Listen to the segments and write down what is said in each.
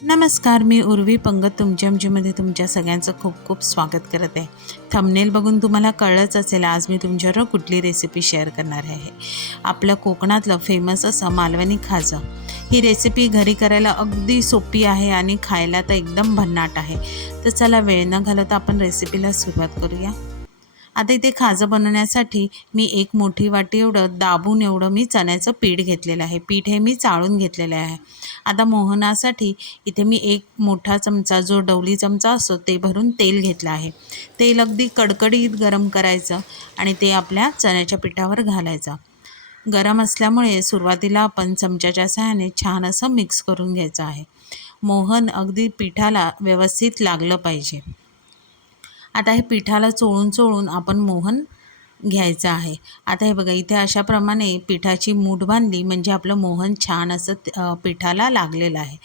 नमस्कार, मी उर्वी पंगत तुमच्या आमच्यामध्ये तुमच्या सगळ्यांचं खूप खूप स्वागत करत आहे. थंबनेल बघून तुम्हाला कळलंच असेल आज मी तुमच्याबरोबर कुठली रेसिपी शेअर करणार आहे. आपलं कोकणातलं फेमस असं मालवणी खाजा. ही रेसिपी घरी करायला अगदी सोपी आहे आणि खायला तर एकदम भन्नाट आहे. तर चला वेळ न घालवता आपण रेसिपीला सुरुवात करूया. आता इथे खाजं बनवण्यासाठी मी एक मोठी वाटी एवढं दाबून एवढं मी चण्याचं पीठ घेतलेलं आहे. पीठ हे मी चाळून घेतलेलं आहे. आता मोहनासाठी इथे मी एक मोठा चमचा जो डवली चमचा असतो ते भरून तेल घेतलं आहे. तेल अगदी कडकडीत गरम करायचं आणि ते आपल्या चण्याच्या पिठावर घालायचं. गरम असल्यामुळे सुरुवातीला आपण चमच्याच्या सहाय्याने छान असं मिक्स करून घ्यायचं आहे. मोहन अगदी पिठाला व्यवस्थित लागलं पाहिजे. आता हे पिठाला चोळून चोळून आपण मोहन घ्यायचं आहे. आता हे बघा इथे अशाप्रमाणे पिठाची मूठ बांधली म्हणजे आपलं मोहन छान असं पिठाला लागलेलं आहे.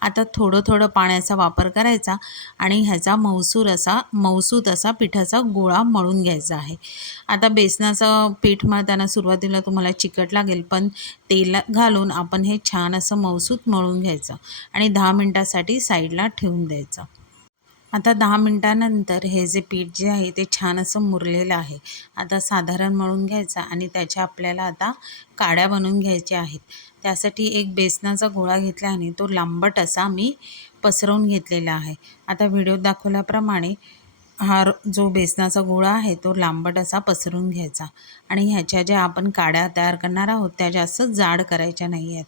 आता थोडं थोडं पाण्याचा वापर करायचा आणि ह्याचा मऊसूत असा पिठाचा गोळा मळून घ्यायचा आहे. आता बेसनाचं पीठ मळताना सुरुवातीला तुम्हाला चिकट लागेल, पण तेल घालून आपण हे छान असं मऊसूत मळून घ्यायचं आणि 10 मिनटासाठी साईडला ठेवून द्यायचं. आता 10 मिनटानंतर हे जे पीठ जे आहे ते छान असं मुरलेलं आहे. आता साधारण मळून घ्यायचा आणि त्याच्या आपल्याला आता काड्या बनवून घ्यायच्या आहेत. त्यासाठी एक बेसनाचा गोळा घेतला आणि तो लांबट असा मी पसरवून घेतलेला आहे. आता व्हिडिओत दाखवल्याप्रमाणे जो बेसनाचा गोळा आहे तो लांबट असा पसरून घ्यायचा आणि ह्याच्या ज्या आपण काड्या तयार करणार आहोत त्या जास्त जाड करायच्या नाही आहेत.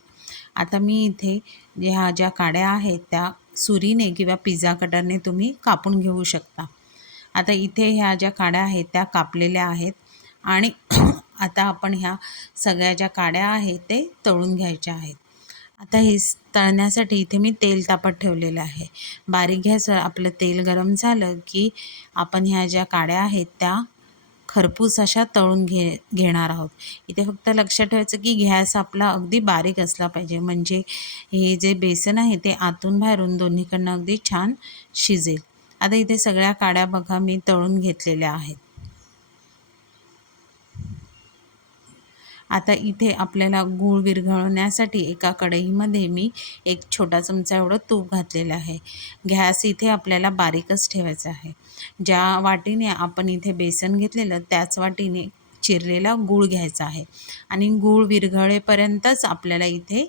आता मी इथे ज्या काड्या आहेत त्या सुरीने किंवा पिझ्झा कटरने तुम्ही कापून घेऊ शकता. आता इथे ह्या ज्या काड्या आहेत त्या कापलेल्या आहेत आणि आता आपण ह्या सगळ्या ज्या काड्या आहेत ते तळून घ्यायच्या आहेत. आता हे तळण्यासाठी इथे मी तेल तापत ठेवलेलं आहे. बारीक गॅसवर आपलं तेल गरम झालं की आपण ह्या ज्या काड्या आहेत त्या खरपूस अशा तळून घेणार आहोत. इथे फक्त लक्षात ठेवायचं की गॅस आपला अगदी बारीक असला पाहिजे, म्हणजे हे जे बेसन आहे ते आतून बाहेरून दोन्हीकडनं अगदी छान शिजेल. आता इथे सगळ्या काड्या बघा मी तळून घेतलेल्या आहेत. आता इथे आपल्याला गूळ विरघळवण्यासाठी एका कढईमध्ये मी एक छोटा चमचा एवढं तूप घातलेलं आहे. गॅस इथे आपल्याला बारीकच ठेवायचा आहे. ज्या वाटीने आपण इथे बेसन घेतलेलं त्याच वाटीने चिरलेला गूळ घ्यायचा आहे आणि गूळ विरघळेपर्यंतच आपल्याला इथे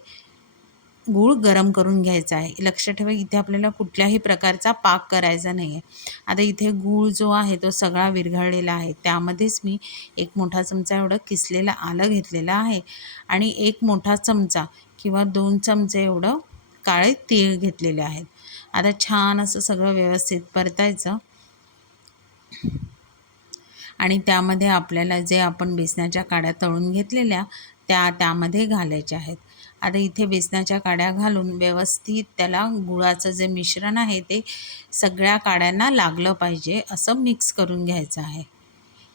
गूळ गरम करून घ्यायचा आहे. लक्षात ठेवा इथे आपल्याला कुठल्याही प्रकारचा पाक करायचा नाही आहे. आता इथे गूळ जो आहे तो सगळा विरघळलेला आहे. त्यामध्येच मी एक मोठा चमचा एवढं किसलेलं आलं घेतलेलं आहे आणि एक मोठा चमचा किंवा 2 चमचे एवढं काळे तीळ घेतलेले आहेत. आता छान असं सगळं व्यवस्थित परतायचं आणि त्यामध्ये आपल्याला जे आपण बेसनाच्या काड्या तळून घेतलेल्या त्यामध्ये घालायच्या आहेत. आता इथे बेसनाच्या काड्या घालून व्यवस्थित त्याला गुळाचं जे मिश्रण आहे ते सगळ्या काड्यांना लागलं पाहिजे असं मिक्स करून घ्यायचं आहे.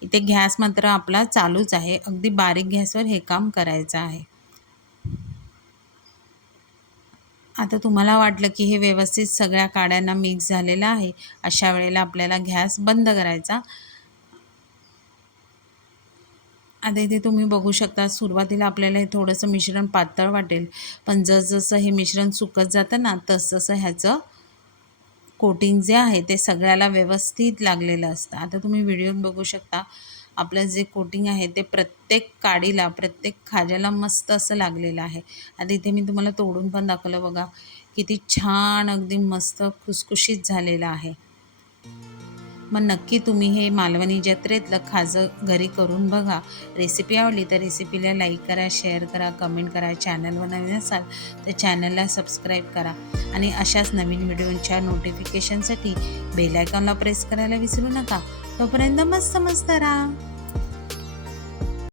इथे गॅस मात्र आपला चालूच आहे. अगदी बारीक गॅसवर हे काम करायचं आहे. आता तुम्हाला वाटलं की हे व्यवस्थित सगळ्या काड्यांना मिक्स झालेलं आहे, अशा वेळेला आपल्याला गॅस बंद करायचा. आता इथे तुम्ही बघू शकता सुरुवातीला आपल्याला हे थोडंसं मिश्रण पातळ वाटेल, पण जसजसं हे मिश्रण सुकत जातं ना तसतसं ह्याचं कोटिंग जे आहे ते सगळ्याला व्यवस्थित लागलेलं असतं. आता तुम्ही व्हिडिओत बघू शकता आपलं जे कोटिंग आहे ते प्रत्येक काडीला प्रत्येक खाज्याला मस्त असं लागलेलं आहे. आता इथे मी तुम्हाला तोडून पण दाखवलं बघा, किती छान अगदी मस्त खुसखुशीत झालेलं आहे. मग नक्की तुम्ही हे मालवणी जत्रेतलं खाजं घरी करून बघा. रेसिपी आवडली तर रेसिपीला लाईक करा, शेअर करा, कमेंट करा. चॅनलवर नवीन असाल तर चॅनलला सबस्क्राईब करा आणि अशाच नवीन व्हिडिओंच्या नोटिफिकेशनसाठी बेल आयकॉनला प्रेस करायला विसरू नका. तोपर्यंत मस्त मस्त राहा.